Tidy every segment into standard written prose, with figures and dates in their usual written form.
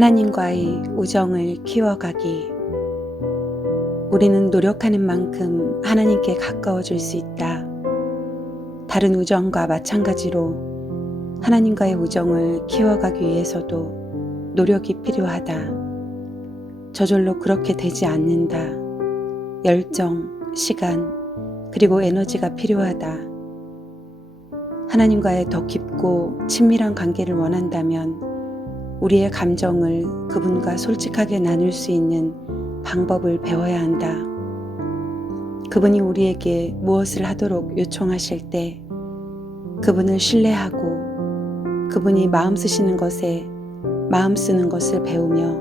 하나님과의 우정을 키워가기. 우리는 노력하는 만큼 하나님께 가까워질 수 있다. 다른 우정과 마찬가지로 하나님과의 우정을 키워가기 위해서도 노력이 필요하다. 저절로 그렇게 되지 않는다. 열정, 시간, 그리고 에너지가 필요하다. 하나님과의 더 깊고 친밀한 관계를 원한다면 우리의 감정을 그분과 솔직하게 나눌 수 있는 방법을 배워야 한다. 그분이 우리에게 무엇을 하도록 요청하실 때 그분을 신뢰하고 그분이 마음 쓰시는 것에 마음 쓰는 것을 배우며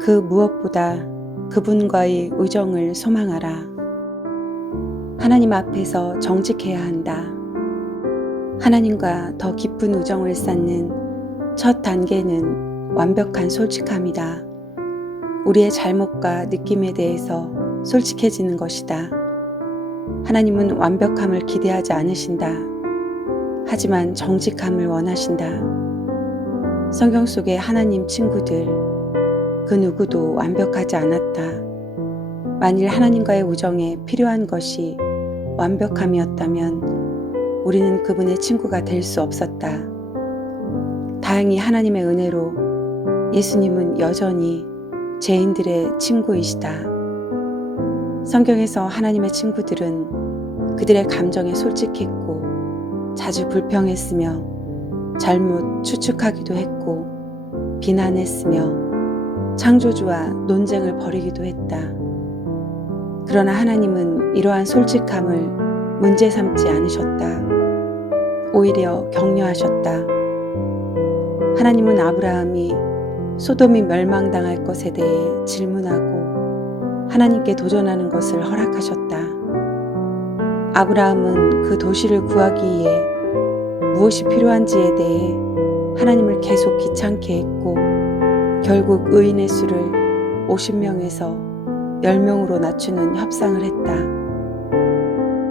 그 무엇보다 그분과의 우정을 소망하라. 하나님 앞에서 정직해야 한다. 하나님과 더 깊은 우정을 쌓는 첫 단계는 완벽한 솔직함이다. 우리의 잘못과 느낌에 대해서 솔직해지는 것이다. 하나님은 완벽함을 기대하지 않으신다. 하지만 정직함을 원하신다. 성경 속의 하나님 친구들, 그 누구도 완벽하지 않았다. 만일 하나님과의 우정에 필요한 것이 완벽함이었다면 우리는 그분의 친구가 될 수 없었다. 다행히 하나님의 은혜로 예수님은 여전히 죄인들의 친구이시다. 성경에서 하나님의 친구들은 그들의 감정에 솔직했고 자주 불평했으며 잘못 추측하기도 했고 비난했으며 창조주와 논쟁을 벌이기도 했다. 그러나 하나님은 이러한 솔직함을 문제 삼지 않으셨다. 오히려 격려하셨다. 하나님은 아브라함이 소돔이 멸망당할 것에 대해 질문하고 하나님께 도전하는 것을 허락하셨다. 아브라함은 그 도시를 구하기 위해 무엇이 필요한지에 대해 하나님을 계속 귀찮게 했고 결국 의인의 수를 50명에서 10명으로 낮추는 협상을 했다.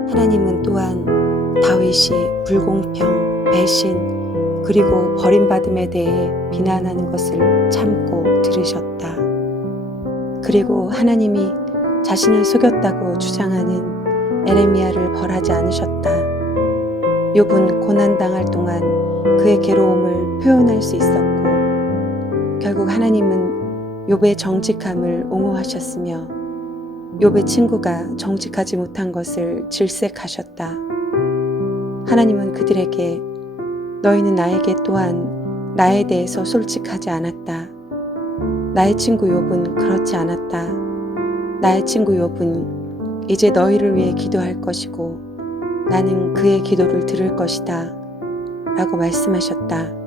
하나님은 또한 다윗이 불공평, 배신, 그리고 버림받음에 대해 비난하는 것을 참고 들으셨다. 그리고 하나님이 자신을 속였다고 주장하는 에레미야를 벌하지 않으셨다. 욥은 고난당할 동안 그의 괴로움을 표현할 수 있었고 결국 하나님은 욥의 정직함을 옹호하셨으며 욥의 친구가 정직하지 못한 것을 질색하셨다. 하나님은 그들에게 너희는 나에게 또한 나에 대해서 솔직하지 않았다. 나의 친구 욥은 그렇지 않았다. 나의 친구 욥은 이제 너희를 위해 기도할 것이고 나는 그의 기도를 들을 것이다. 라고 말씀하셨다.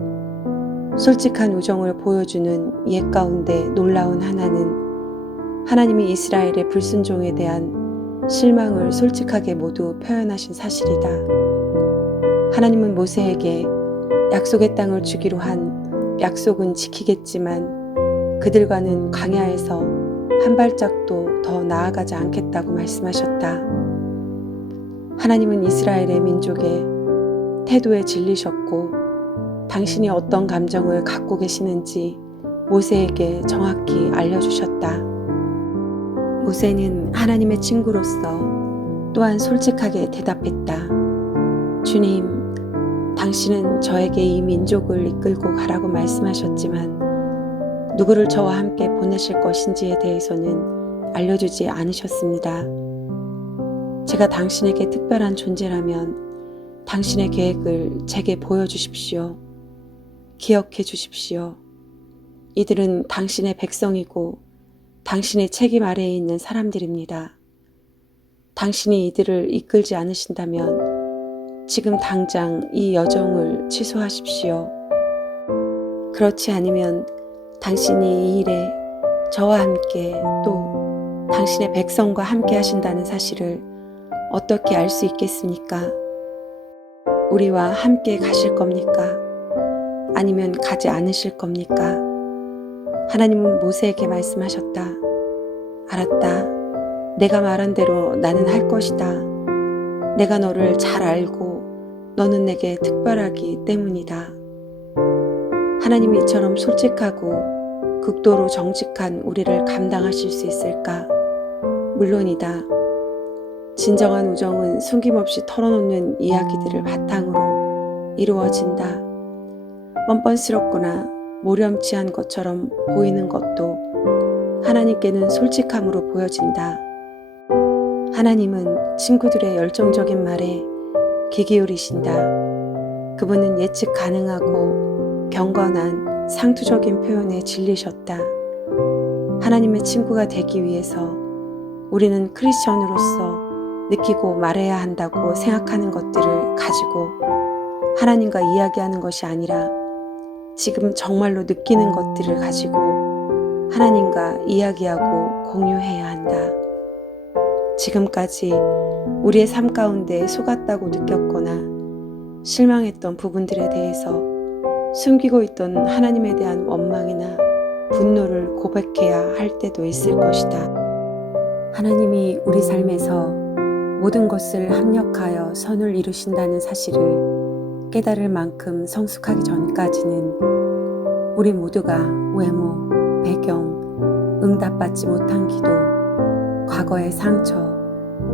솔직한 우정을 보여주는 옛 가운데 놀라운 하나는 하나님이 이스라엘의 불순종에 대한 실망을 솔직하게 모두 표현하신 사실이다. 하나님은 모세에게 약속의 땅을 주기로 한 약속은 지키겠지만 그들과는 광야에서 한 발짝도 더 나아가지 않겠다고 말씀하셨다. 하나님은 이스라엘의 민족의 태도에 질리셨고 당신이 어떤 감정을 갖고 계시는지 모세에게 정확히 알려주셨다. 모세는 하나님의 친구로서 또한 솔직하게 대답했다. 주님, 당신은 저에게 이 민족을 이끌고 가라고 말씀하셨지만 누구를 저와 함께 보내실 것인지에 대해서는 알려주지 않으셨습니다. 제가 당신에게 특별한 존재라면 당신의 계획을 제게 보여주십시오. 기억해 주십시오. 이들은 당신의 백성이고 당신의 책임 아래에 있는 사람들입니다. 당신이 이들을 이끌지 않으신다면 지금 당장 이 여정을 취소하십시오. 그렇지 않으면 당신이 이 일에 저와 함께 또 당신의 백성과 함께 하신다는 사실을 어떻게 알 수 있겠습니까? 우리와 함께 가실 겁니까? 아니면 가지 않으실 겁니까? 하나님은 모세에게 말씀하셨다. 알았다. 내가 말한 대로 나는 할 것이다. 내가 너를 잘 알고 너는 내게 특별하기 때문이다. 하나님이 이처럼 솔직하고 극도로 정직한 우리를 감당하실 수 있을까? 물론이다. 진정한 우정은 숨김없이 털어놓는 이야기들을 바탕으로 이루어진다. 뻔뻔스럽거나 모렴치한 것처럼 보이는 것도 하나님께는 솔직함으로 보여진다. 하나님은 친구들의 열정적인 말에 귀 기울이신다. 그분은 예측 가능하고 경건한 상투적인 표현에 질리셨다. 하나님의 친구가 되기 위해서 우리는 크리스천으로서 느끼고 말해야 한다고 생각하는 것들을 가지고 하나님과 이야기하는 것이 아니라 지금 정말로 느끼는 것들을 가지고 하나님과 이야기하고 공유해야 한다. 지금까지 우리의 삶 가운데 속았다고 느꼈거나 실망했던 부분들에 대해서 숨기고 있던 하나님에 대한 원망이나 분노를 고백해야 할 때도 있을 것이다. 하나님이 우리 삶에서 모든 것을 합력하여 선을 이루신다는 사실을 깨달을 만큼 성숙하기 전까지는 우리 모두가 외모, 배경, 응답받지 못한 기도, 과거의 상처,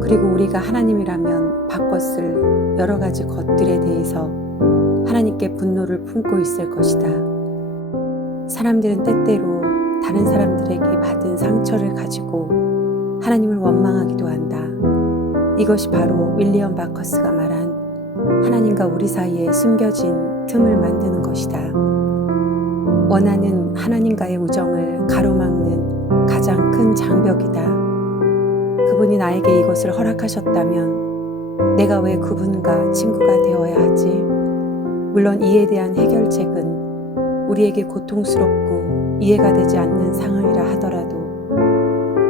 그리고 우리가 하나님이라면 바꿨을 여러 가지 것들에 대해서 하나님께 분노를 품고 있을 것이다. 사람들은 때때로 다른 사람들에게 받은 상처를 가지고 하나님을 원망하기도 한다. 이것이 바로 윌리엄 바커스가 말한 하나님과 우리 사이에 숨겨진 틈을 만드는 것이다. 원하는 하나님과의 우정을 가로막는 가장 큰 장벽이다. 그분이 나에게 이것을 허락하셨다면 내가 왜 그분과 친구가 되어야 하지? 물론 이에 대한 해결책은 우리에게 고통스럽고 이해가 되지 않는 상황이라 하더라도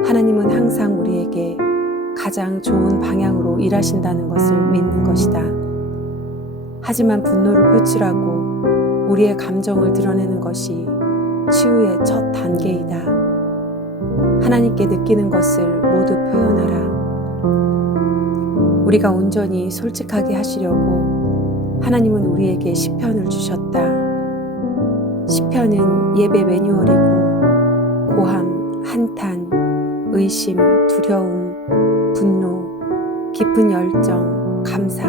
하나님은 항상 우리에게 가장 좋은 방향으로 일하신다는 것을 믿는 것이다. 하지만 분노를 표출하고 우리의 감정을 드러내는 것이 치유의 첫 단계이다. 하나님께 느끼는 것을 모두 표현하라. 우리가 온전히 솔직하게 하시려고 하나님은 우리에게 시편을 주셨다. 시편은 예배 매뉴얼이고 고함, 한탄, 의심, 두려움, 분노, 깊은 열정, 감사,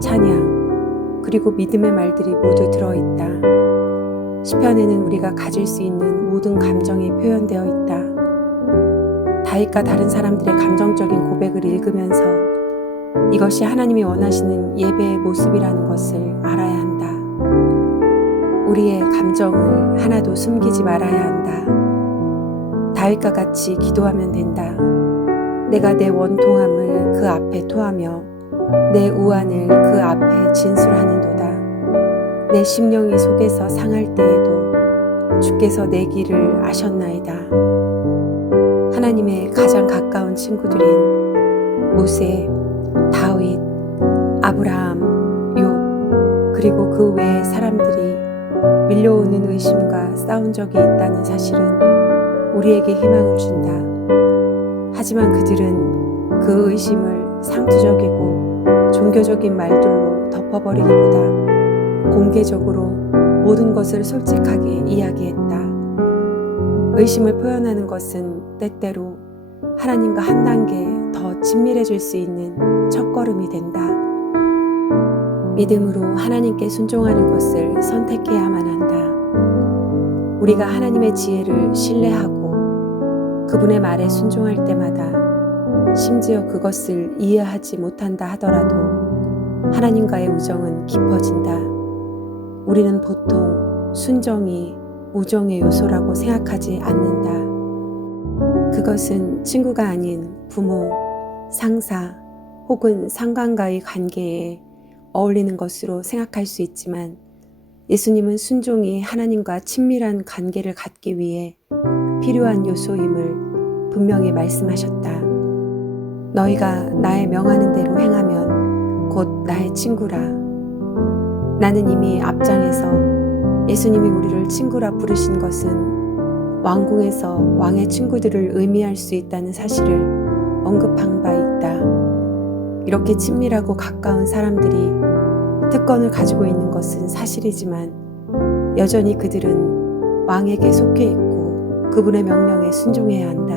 찬양, 그리고 믿음의 말들이 모두 들어있다. 시편에는 우리가 가질 수 있는 모든 감정이 표현되어 있다. 다윗과 다른 사람들의 감정적인 고백을 읽으면서 이것이 하나님이 원하시는 예배의 모습이라는 것을 알아야 한다. 우리의 감정을 하나도 숨기지 말아야 한다. 다윗과 같이 기도하면 된다. 내가 내 원통함을 그 앞에 토하며 내 우환을 그 앞에 진술하는도다. 내 심령이 속에서 상할 때에도 주께서 내 길을 아셨나이다. 하나님의 가장 가까운 친구들인 모세, 다윗, 아브라함, 욥, 그리고 그 외의 사람들이 밀려오는 의심과 싸운 적이 있다는 사실은 우리에게 희망을 준다. 하지만 그들은 그 의심을 상투적이고 종교적인 말들로 덮어버리기보다 공개적으로 모든 것을 솔직하게 이야기했다. 의심을 표현하는 것은 때때로 하나님과 한 단계 더 친밀해질 수 있는 첫걸음이 된다. 믿음으로 하나님께 순종하는 것을 선택해야만 한다. 우리가 하나님의 지혜를 신뢰하고 그분의 말에 순종할 때마다 심지어 그것을 이해하지 못한다 하더라도 하나님과의 우정은 깊어진다. 우리는 보통 순종이 우정의 요소라고 생각하지 않는다. 그것은 친구가 아닌 부모, 상사 혹은 상관과의 관계에 어울리는 것으로 생각할 수 있지만 예수님은 순종이 하나님과 친밀한 관계를 갖기 위해 필요한 요소임을 분명히 말씀하셨다. 너희가 나의 명하는 대로 행하면 곧 나의 친구라. 나는 이미 앞장에서 예수님이 우리를 친구라 부르신 것은 왕궁에서 왕의 친구들을 의미할 수 있다는 사실을 언급한 바 있다. 이렇게 친밀하고 가까운 사람들이 특권을 가지고 있는 것은 사실이지만 여전히 그들은 왕에게 속해 있고 그분의 명령에 순종해야 한다.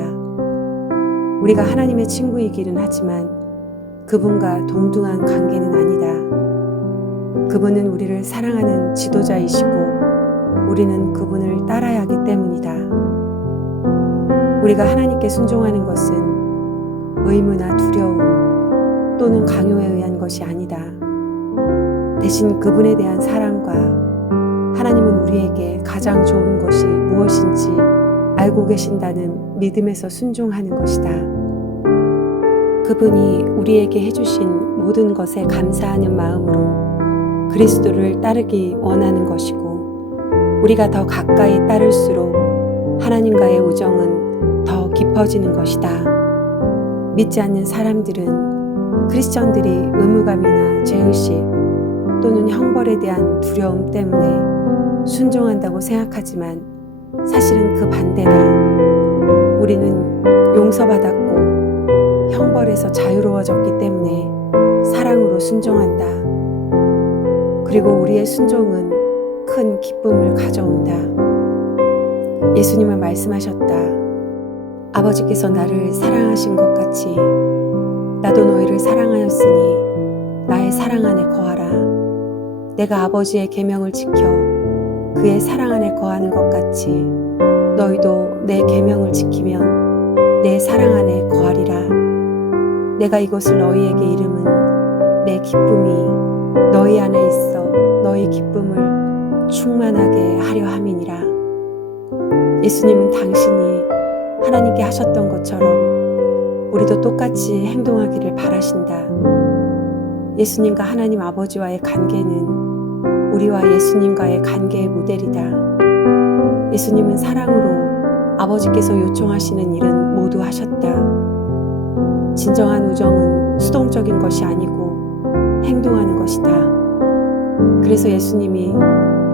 우리가 하나님의 친구이기는 하지만 그분과 동등한 관계는 아니다. 그분은 우리를 사랑하는 지도자이시고 우리는 그분을 따라야 하기 때문이다. 우리가 하나님께 순종하는 것은 의무나 두려움 또는 강요에 의한 것이 아니다. 대신 그분에 대한 사랑과 하나님은 우리에게 가장 좋은 것이 무엇인지 알고 계신다는 믿음에서 순종하는 것이다. 그분이 우리에게 해주신 모든 것에 감사하는 마음으로 그리스도를 따르기 원하는 것이고 우리가 더 가까이 따를수록 하나님과의 우정은 더 깊어지는 것이다. 믿지 않는 사람들은 크리스천들이 의무감이나 죄의식 또는 형벌에 대한 두려움 때문에 순종한다고 생각하지만 사실은 그 반대다. 우리는 용서받았고 형벌에서 자유로워졌기 때문에 사랑으로 순종한다. 그리고 우리의 순종은 큰 기쁨을 가져온다. 예수님은 말씀하셨다. 아버지께서 나를 사랑하신 것 같이 나도 너희를 사랑하였으니 나의 사랑 안에 거하라. 내가 아버지의 계명을 지켜 그의 사랑 안에 거하는 것 같이 너희도 내 계명을 지키면 내 사랑 안에 거하리라. 내가 이것을 너희에게 이름은 내 기쁨이 너희 안에 있어 너희 기쁨을 충만하게 하려 함이니라. 예수님은 당신이 하나님께 하셨던 것처럼 우리도 똑같이 행동하기를 바라신다. 예수님과 하나님 아버지와의 관계는 우리와 예수님과의 관계의 모델이다. 예수님은 사랑으로 아버지께서 요청하시는 일은 모두 하셨다. 진정한 우정은 수동적인 것이 아니고 행동하는 것이다. 그래서 예수님이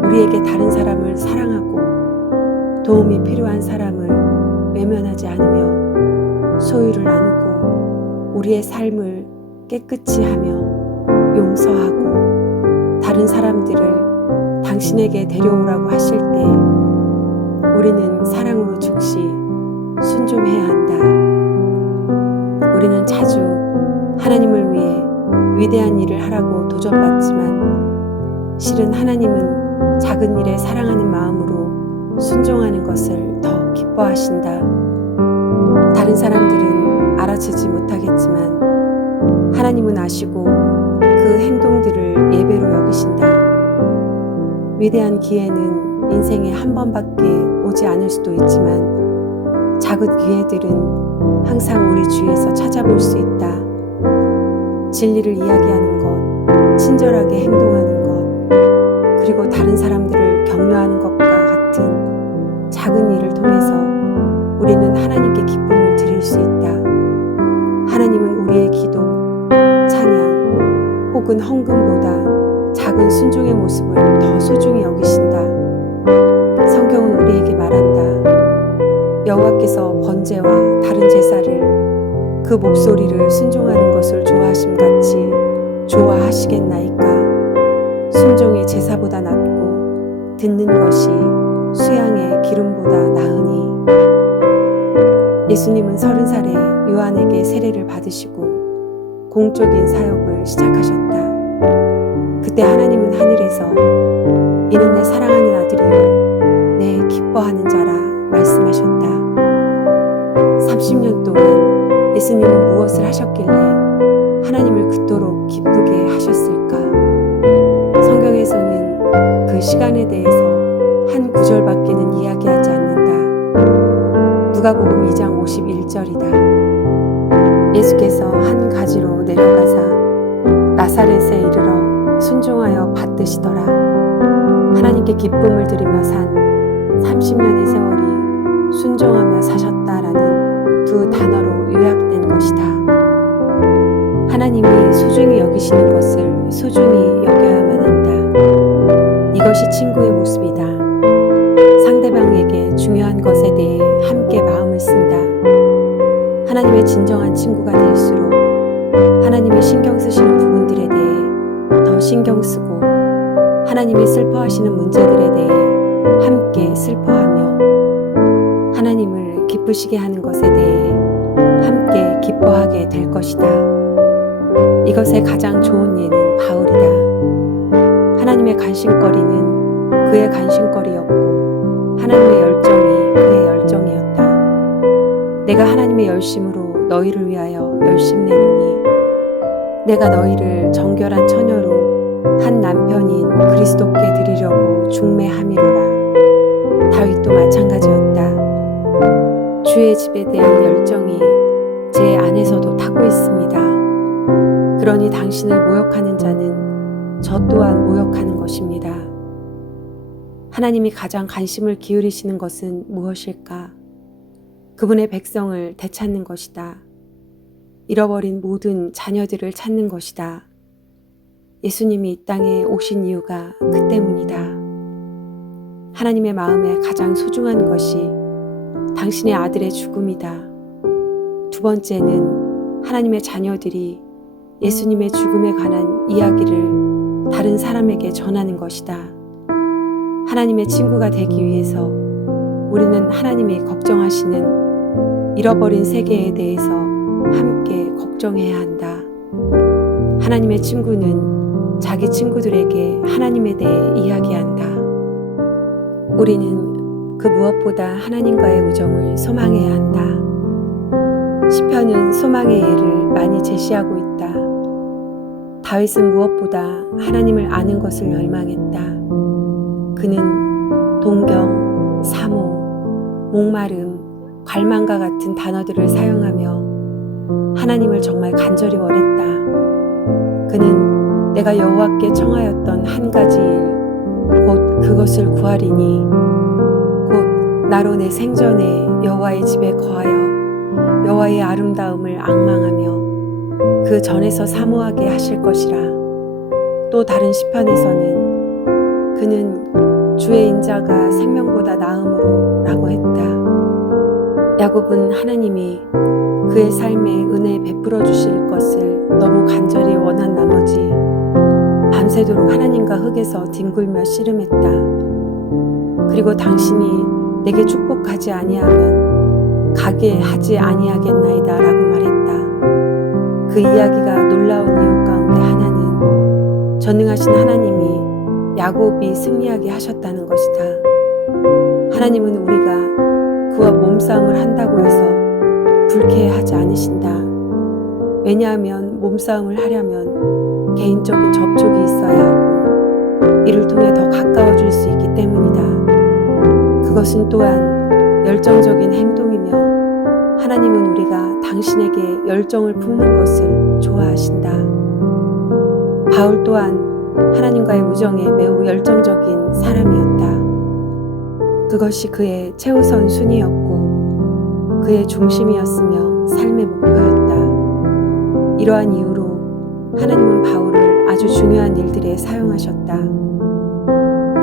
우리에게 다른 사람을 사랑하고 도움이 필요한 사람을 외면하지 않으며 소유를 나누고 우리의 삶을 깨끗이 하며 용서하고 다른 사람들을 당신에게 데려오라고 하실 때 우리는 사랑으로 즉시 순종해야 한다. 우리는 자주 하나님을 위해 위대한 일을 하라고 도전받지만 실은 하나님은 작은 일에 사랑하는 마음으로 순종하는 것을 더 기뻐하신다. 다른 사람들은 알아채지 못하겠지만 하나님은 아시고 그 행동들을 예배로 여기신다. 위대한 기회는 인생에 한 번밖에 오지 않을 수도 있지만 작은 기회들은 항상 우리 주위에서 찾아볼 수 있다. 진리를 이야기하는 것, 친절하게 행동하는 것, 그리고 다른 사람들을 격려하는 것과 같은 작은 일을 통해서 우리는 하나님께 기쁨을 드릴 수 있다. 하나님은 우리의 기도, 찬양, 혹은 헌금보다 작은 순종의 모습을 더 소중히 여기신다. 성경은 우리에게 말한다. 여호와께서 번제와 다른 제사를 그 목소리를 순종하는 것을 좋아하심같이 좋아하시겠나이까. 순종이 제사보다 낫고 듣는 것이 수양의 기름보다 나으니. 예수님은 30살에 요한에게 세례를 받으시고 공적인 사역을 시작하셨다. 그때 하나님은 하늘에서 이는 내 사랑하는 아들이요 내 기뻐하는 자라 말씀하셨다. 30년 동안 예수님은 무엇을 하셨길래 하나님을 그토록 기쁘게 하셨을까? 성경에서는 그 시간에 대해서 한 구절밖에는 이야기하지 않는다. 누가복음 2장 51절이다. 예수께서 한 가지로 내려가사 나사렛에 이르러 순종하여 받드시더라. 하나님께 기쁨을 드리며 산 30년의 세월이 순종하며 사셨다라는 두 단어로 요약된 것이다. 하나님이 소중히 여기시는 것을 소중히 여겨야만 한다. 이것이 친구의 모습이다. 상대방에게 중요한 것에 대해 함께 마음을 쓴다. 하나님의 진정한 친구가 될수록 하나님이 신경 쓰시는 부분들에 대해 더 신경 쓰고 하나님이 슬퍼하시는 문제들에 대해 함께 슬퍼하며 하나님을 기쁘시게 하는 것에 대해 함께 기뻐하게 될 것이다. 이것의 가장 좋은 예는 바울이다. 하나님의 간신거리는 그의 간신거리였고 하나님의 열정이 그의 열정이었다. 내가 하나님의 열심으로 너희를 위하여 열심내노니 내가 너희를 정결한 처녀로 한 남편인 그리스도께 드리려고 중매함이로라. 다윗도 마찬가지였다. 주의 집에 대한 열정이 제 안에서도 탔고 있습니다. 그러니 당신을 모욕하는 자는 저 또한 모욕하는 것입니다. 하나님이 가장 관심을 기울이시는 것은 무엇일까? 그분의 백성을 되찾는 것이다. 잃어버린 모든 자녀들을 찾는 것이다. 예수님이 이 땅에 오신 이유가 그 때문이다. 하나님의 마음에 가장 소중한 것이 당신의 아들의 죽음이다. 두 번째는 하나님의 자녀들이 예수님의 죽음에 관한 이야기를 다른 사람에게 전하는 것이다. 하나님의 친구가 되기 위해서 우리는 하나님이 걱정하시는 잃어버린 세계에 대해서 함께 걱정해야 한다. 하나님의 친구는 자기 친구들에게 하나님에 대해 이야기한다. 우리는 그 무엇보다 하나님과의 우정을 소망해야 한다. 시편은 소망의 예를 많이 제시하고 있다. 다윗은 무엇보다 하나님을 아는 것을 열망했다. 그는 동경, 사모, 목마름, 갈망과 같은 단어들을 사용하며 하나님을 정말 간절히 원했다. 그는 내가 여호와께 청하였던 한 가지 일, 곧 그것을 구하리니 곧 나로 내 생전에 여호와의 집에 거하여 여호와의 아름다움을 앙망하며 그 전에서 사모하게 하실 것이라. 또 다른 시편에서는 그는 주의 인자가 생명보다 나음으로 라고 했다. 야곱은 하나님이 그의 삶에 은혜 베풀어 주실 것을 너무 간절히 원한 나머지 밤새도록 하나님과 흙에서 뒹굴며 씨름했다. 그리고 당신이 내게 축복하지 아니하면 가게 하지 아니하겠나이다 라고 말했다. 그 이야기가 놀라운 이유 가운데 하나는 전능하신 하나님이 야곱이 승리하게 하셨다는 것이다. 하나님은 우리가 그와 몸싸움을 한다고 해서 불쾌해하지 않으신다. 왜냐하면 몸싸움을 하려면 개인적인 접촉이 있어야 하고 이를 통해 더 가까워질 수 있기 때문이다. 그것은 또한 열정적인 행동이며 하나님은 우리가 당신에게 열정을 품는 것을 좋아하신다. 바울 또한 하나님과의 우정에 매우 열정적인 사람이었다. 그것이 그의 최우선 순위였고 그의 중심이었으며 삶의 목표였다. 이러한 이유로 하나님은 바울을 아주 중요한 일들에 사용하셨다.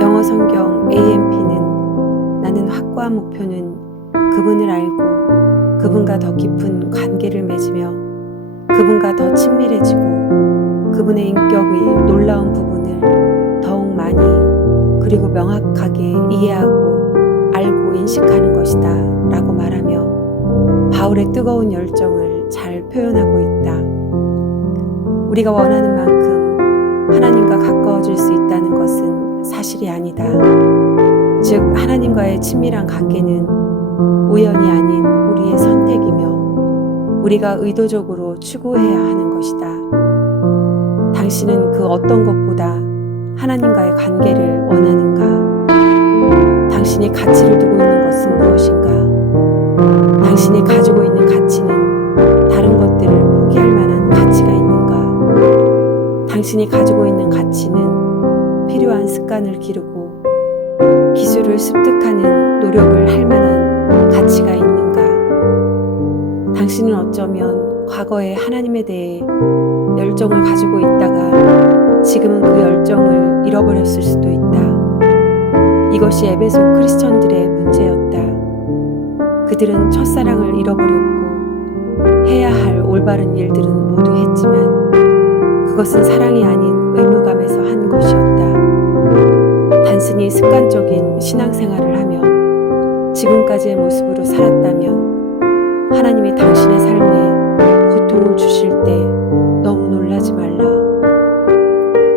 영어 성경 AMP는 나는 확고한 목표는 그분을 알고 그분과 더 깊은 관계를 맺으며 그분과 더 친밀해지고 그분의 인격의 놀라운 부분을 더욱 많이 그리고 명확하게 이해하고 알고 인식하는 것이다 라고 말하며 바울의 뜨거운 열정을 잘 표현하고 있다. 우리가 원하는 만큼 하나님과 가까워질 수 있다는 것은 사실이 아니다. 즉 하나님과의 친밀한 관계는 우연이 아닌 우리의 선택이며 우리가 의도적으로 추구해야 하는 것이다. 당신은 그 어떤 것보다 하나님과의 관계를 원하는가? 당신이 가치를 두고 있는 것은 무엇인가? 당신이 가지고 있는 가치는 다른 것들을 포기할 만한 가치가 있는가? 당신이 가지고 있는 가치는 필요한 습관을 기르고 기술을 습득하는 노력을 할 만한 가치가 있는가? 당신은 어쩌면 과거에 하나님에 대해 열정을 가지고 있다가 지금은 그 열정을 잃어버렸을 수도 있다. 이것이 에베소 크리스천들의 문제였다. 그들은 첫사랑을 잃어버렸고 해야 할 올바른 일들은 모두 했지만 그것은 사랑이 아닌 의무감에서 한 것이었다. 단순히 습관적인 신앙생활을 하며 지금까지의 모습으로 살았다면 하나님이 당신의 삶에 고통을 주실 때 너무 놀라지 말라.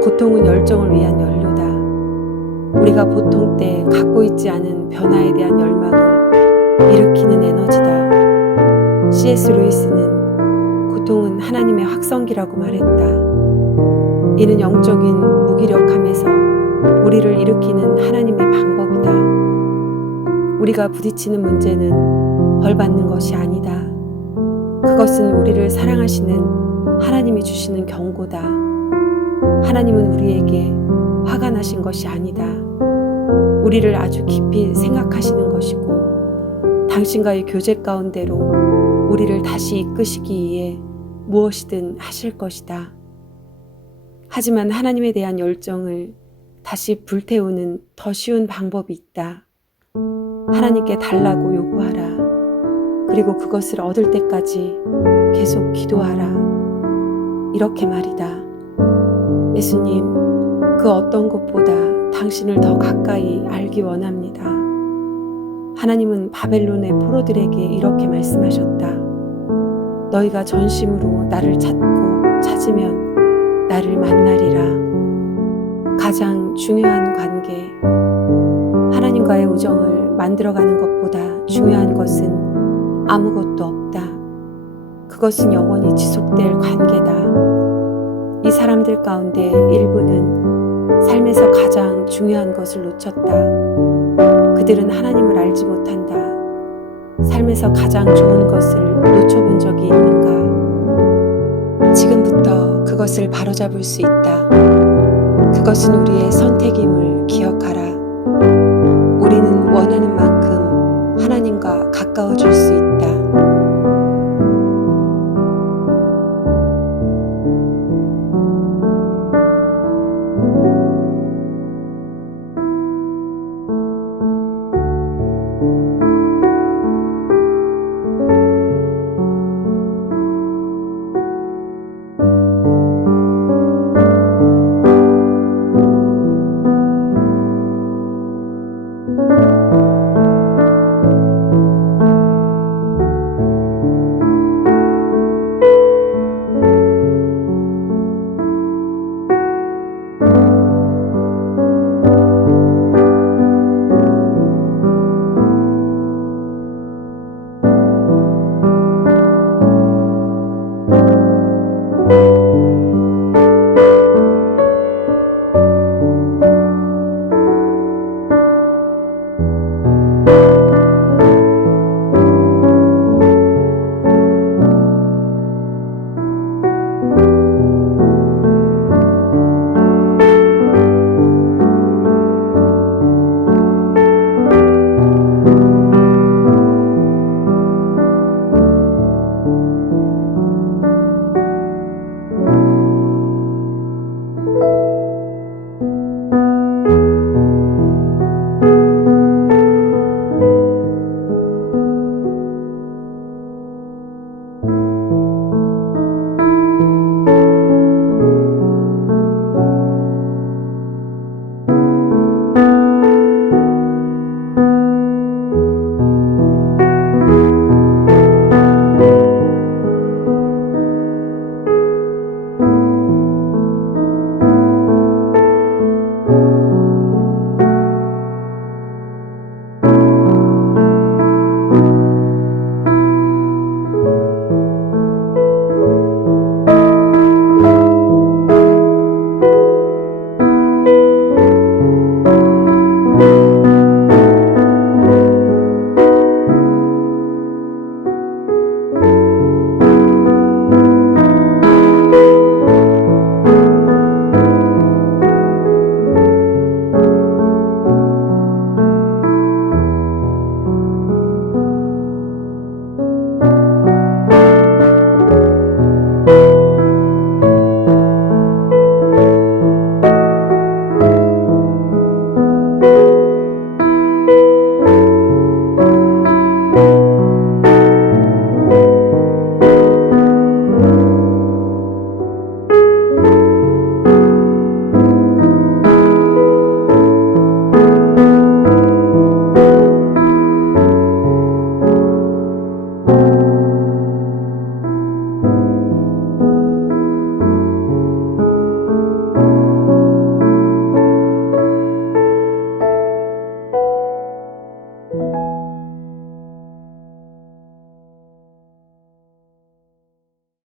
고통은 열정을 위한 연료다. 우리가 보통 때 갖고 있지 않은 변화에 대한 열망을 일으키는 에너지다. C.S. 루이스는 고통은 하나님의 확성기라고 말했다. 이는 영적인 무기력함에서 우리를 일으키는 하나님의 방법이다. 우리가 부딪히는 문제는 벌 받는 것이 아니다. 그것은 우리를 사랑하시는 하나님이 주시는 경고다. 하나님은 우리에게 화가 나신 것이 아니다. 우리를 아주 깊이 생각하시는 것이고 당신과의 교제 가운데로 우리를 다시 이끄시기 위해 무엇이든 하실 것이다. 하지만 하나님에 대한 열정을 다시 불태우는 더 쉬운 방법이 있다. 하나님께 달라고 요구하라. 그리고 그것을 얻을 때까지 계속 기도하라. 이렇게 말이다. 예수님, 그 어떤 것보다 당신을 더 가까이 알기 원합니다. 하나님은 바벨론의 포로들에게 이렇게 말씀하셨다. 너희가 전심으로 나를 찾으면 나를 만나리라. 가장 중요한 관계, 하나님과의 우정을 만들어가는 것보다 중요한 것은 아무것도 없다. 그것은 영원히 지속될 관계다. 이 사람들 가운데 일부는 삶에서 가장 중요한 것을 놓쳤다. 그들은 하나님을 알지 못한다. 삶에서 가장 좋은 것을 놓쳐본 적이 있는가? 지금부터 그것을 바로잡을 수 있다. 그것은 우리의 선택임을 기억하라. 우리는 원하는 만큼 하나님과 가까워질 수 있다.